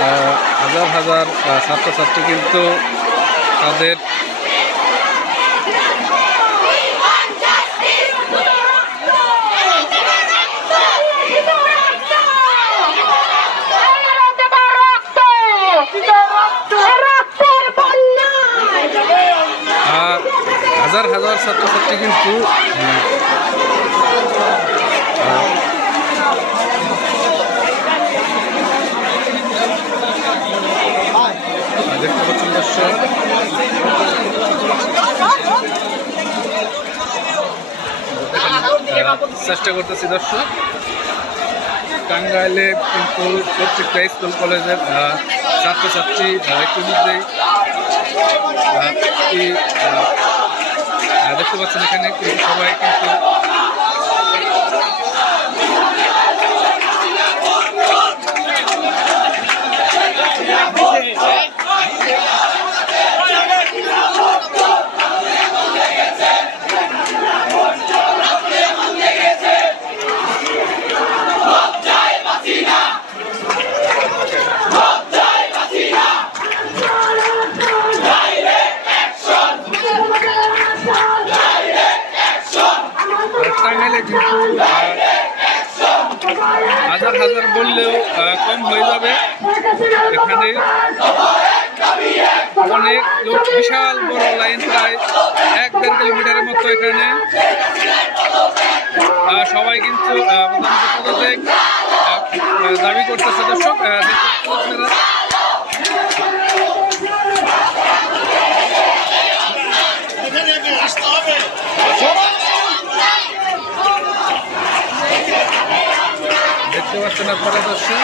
হাজার হাজার ছাত্রছাত্রী কিন্তু তাদের হাজার হাজার ছাত্রছাত্রী কিন্তু উম, আহ, দেখতে পাচ্ছেন দর্শক আহ, চেষ্টা করতেছি, দর্শক। টাঙ্গাইলে কিন্তু প্রত্যেকটা স্কুল, কলেজের ছাত্রছাত্রী একটু মধ্যেই দেখতে পাচ্ছেন এখানে সবাই কিন্তু হাজার হাজার বললেও কম হয়ে যাবে এখানে অনেক লোক, বিশাল বড় লাইন প্রায় এক দেড় কিলোমিটারের মতো এখানে সবাই কিন্তু দাবি করতেছে দর্শক। দেখতে পাচ্ছেন আপনারা দর্শক।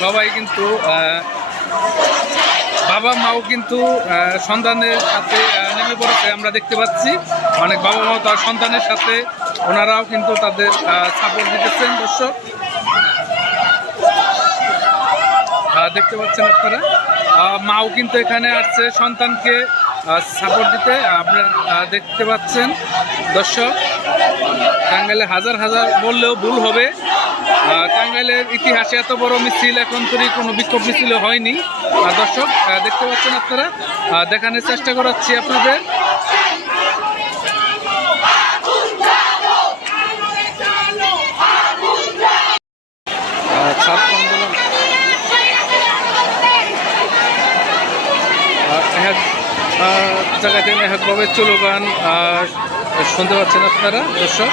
সবাই কিন্তু বাবা মাও কিন্তু সন্তানের সাথে নেমে পড়েছে, আমরা দেখতে পাচ্ছি। অনেক বাবা মাও তার সন্তানের সাথে, ওনারাও কিন্তু তাদের সাপোর্ট দিতেছেন দর্শক। দেখতে পাচ্ছেন আপনারা। মাও কিন্তু এখানে আসছে, সন্তানকে সাপোর্ট দিতে আপনারা দেখতে পাচ্ছেন। দর্শক, টাঙ্গাইলে হাজার হাজার বললেও ভুল হবে। টাঙ্গাইলের ইতিহাসে এত বড় মিছিল এখন তৈরি কোনো বিক্ষোভ মিছিল হয়নি। দর্শক দেখতে পাচ্ছেন আপনারা দেখানোর চেষ্টা করাচ্ছি আপনাদের। ছাত্র জায়গাতে গান আর শুনতে পাচ্ছেন আপনারা দর্শক?